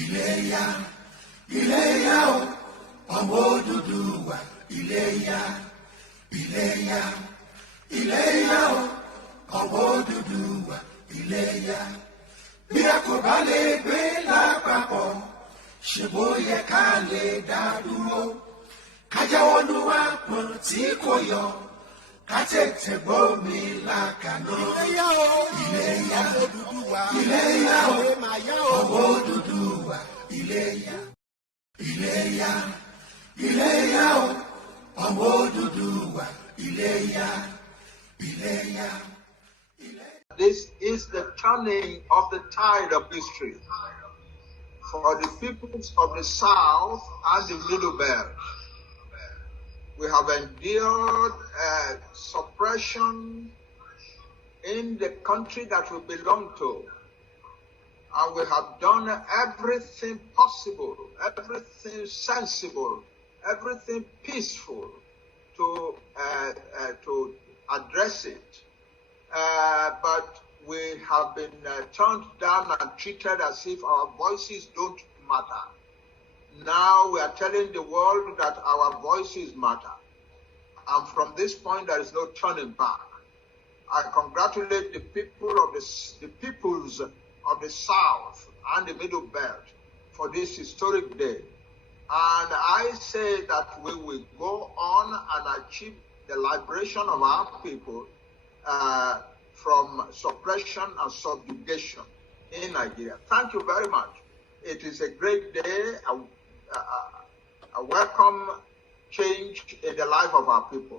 Iléyá, Iléyá o, ọmọ Odùduwà, Iléyá, Iléyá, Iléyá o, ọmọ Odùduwà, Iléyá. Bí a kò bá lè gbé lápapọ̀, ṣe bó yẹ ká lè dá dúró. Ká jáwọ́ nú àpọ̀n tí kò yọ, ká tètè gbómi lákàná. Iléyá o, Iléyá, Iléyá o, ọmọ Odùduwà, Iléyá, Iléyá, Iléyá o, ọmọ Odùduwà, Iléyá, Iléyá. This is the turning of the tide of history for the peoples of the South and the Middle Belt. We have endured suppression in the country that we belong to, and we have done everything possible, everything sensible, everything peaceful to address it. But we have been turned down and treated as if our voices don't matter. Now we are telling the world that our voices matter. And from this point, there is no turning back. I congratulate the peoples of the South and the Middle Belt for this historic day. And I say that we will go on and achieve the liberation of our people from suppression and subjugation in Nigeria. Thank you very much. It is a great day, a welcome change in the life of our people.